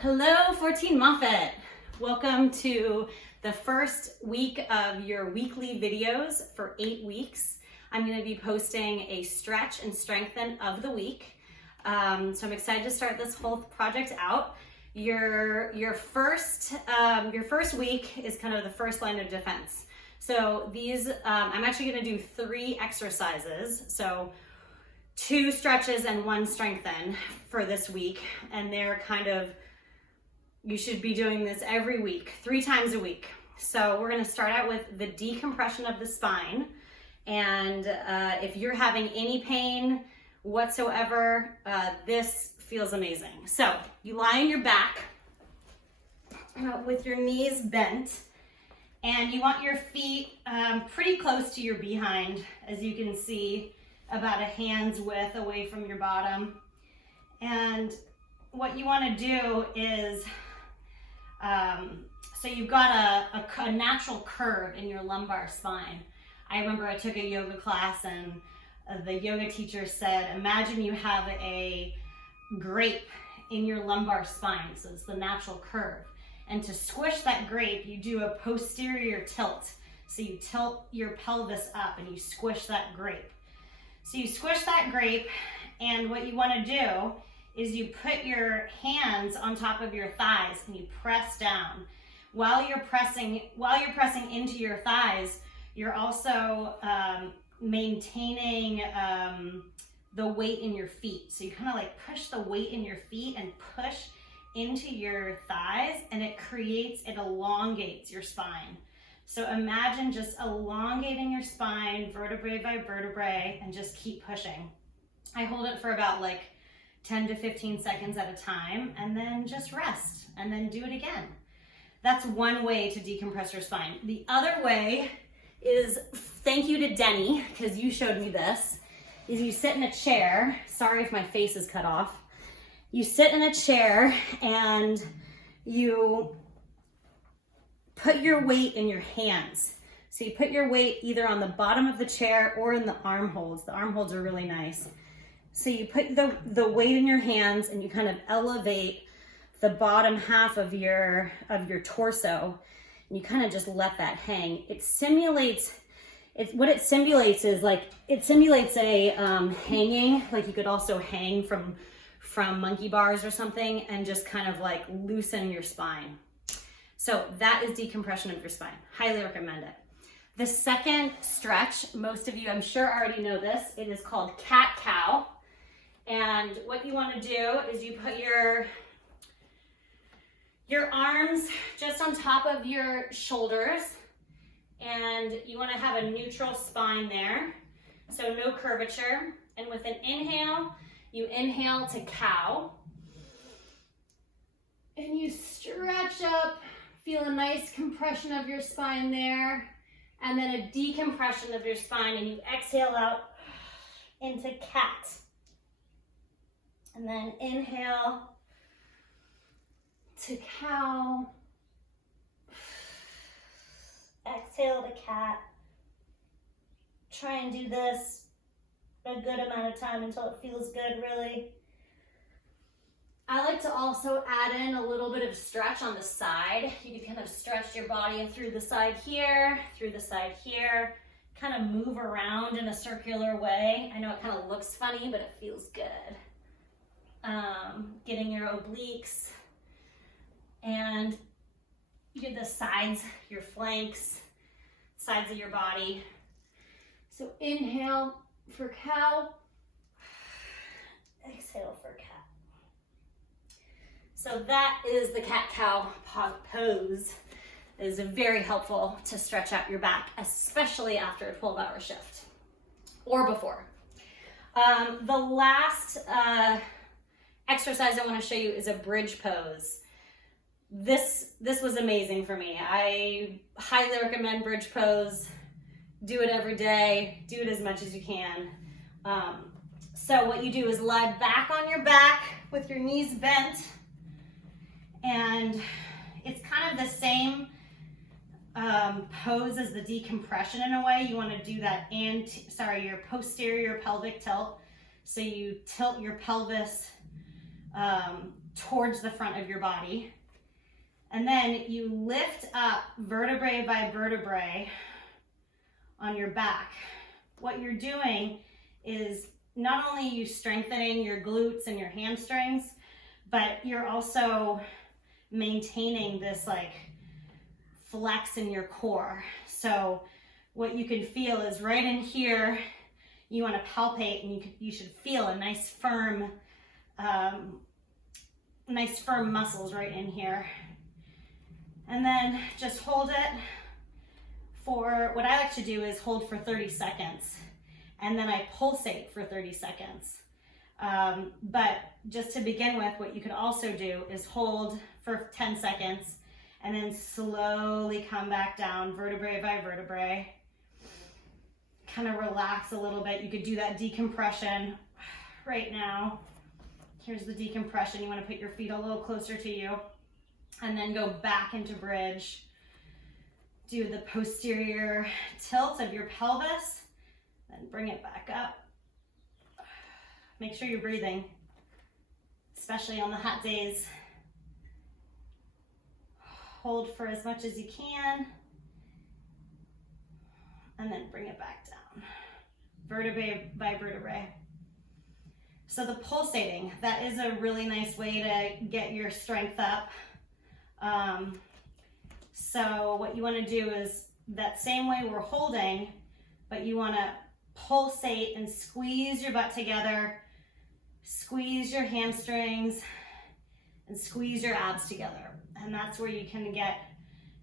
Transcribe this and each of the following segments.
Hello, 14 Moffat. Welcome to the first week of your weekly videos for 8 weeks. I'm going to be posting a stretch and strengthen of the week. So I'm excited to start this whole project out. Your first week is kind of the first line of defense. So these, I'm actually going to do 3 exercises. So 2 stretches and 1 strengthen for this week, and they're kind of, you should be doing this every week, 3 times a week. So we're going to start out with the decompression of the spine. And if you're having any pain whatsoever, this feels amazing. So you lie on your back with your knees bent, and you want your feet pretty close to your behind, as you can see, about a hand's width away from your bottom. And what you want to do is, so you've got a natural curve in your lumbar spine. I remember I took a yoga class, and the yoga teacher said, imagine you have a grape in your lumbar spine. So it's the natural curve. And to squish that grape, you do a posterior tilt. So you tilt your pelvis up and you squish that grape. So you squish that grape, and what you want to do is you put your hands on top of your thighs and you press down. While you're pressing into your thighs, you're also maintaining the weight in your feet. So you kind of like push the weight in your feet and push into your thighs, and it elongates your spine. So imagine just elongating your spine vertebrae by vertebrae and just keep pushing. I hold it for about like 10 to 15 seconds at a time, and then just rest, and then do it again. That's one way to decompress your spine. The other way is, thank you to Denny, because you showed me this, is you sit in a chair. Sorry if my face is cut off. You sit in a chair and you put your weight in your hands. So you put your weight either on the bottom of the chair or in the arm holds. The arm holds are really nice. So you put the weight in your hands, and you kind of elevate the bottom half of your torso, and you kind of just let that hang. What it simulates is a hanging, like you could also hang from monkey bars or something, and just kind of like loosen your spine. So that is decompression of your spine. Highly recommend it. The second stretch, most of you I'm sure already know this, it is called cat-cow. And what you want to do is you put your arms just on top of your shoulders, and you want to have a neutral spine there, so no curvature. And with an inhale, you inhale to cow, and you stretch up, feel a nice compression of your spine there, and then a decompression of your spine, and you exhale out into cat. And then inhale to cow, exhale to cat. Try and do this a good amount of time until it feels good, really. I like to also add in a little bit of stretch on the side. You can kind of stretch your body through the side here, kind of move around in a circular way. I know it kind of looks funny, but it feels good. Getting your obliques, and you do the sides, your flanks, sides of your body. So inhale for cow, exhale for cat. So that is the cat-cow pose. It is very helpful to stretch out your back, especially after a 12-hour shift or before. The last exercise I want to show you is a bridge pose. This was amazing for me. I highly recommend bridge pose. Do it every day. Do it as much as you can. So what you do is lie back on your back with your knees bent, and it's kind of the same pose as the decompression in a way. You want to do that your posterior pelvic tilt. So you tilt your pelvis towards the front of your body. And then you lift up vertebrae by vertebrae on your back. What you're doing is not only you strengthening your glutes and your hamstrings, but you're also maintaining this like flex in your core. So what you can feel is right in here, you want to palpate, and you should feel a nice firm muscles right in here. And then just hold it for, what I like to do is hold for 30 seconds. And then I pulsate for 30 seconds. But just to begin with, what you could also do is hold for 10 seconds and then slowly come back down vertebrae by vertebrae. Kind of relax a little bit. You could do that decompression right now. Here's the decompression. You want to put your feet a little closer to you and then go back into bridge. Do the posterior tilt of your pelvis, then bring it back up. Make sure you're breathing, especially on the hot days. Hold for as much as you can, and then bring it back down, vertebrae by vertebrae. So the pulsating, that is a really nice way to get your strength up. So what you want to do is that same way we're holding, but you want to pulsate and squeeze your butt together, squeeze your hamstrings, and squeeze your abs together. And that's where you can get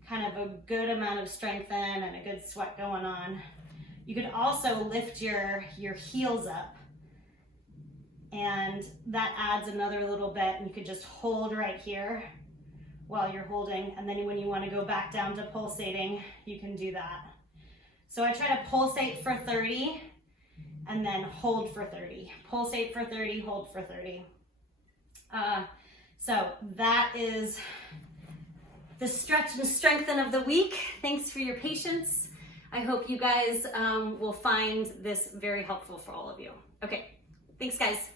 kind of a good amount of strength in and a good sweat going on. You could also lift your heels up, and that adds another little bit, and you could just hold right here while you're holding, and then when you want to go back down to pulsating, you can do that. So I try to pulsate for 30 and then hold for 30. Pulsate for 30, hold for 30. So that is the stretch and strengthen of the week. Thanks for your patience. I hope you guys will find this very helpful for all of you. Okay, thanks guys.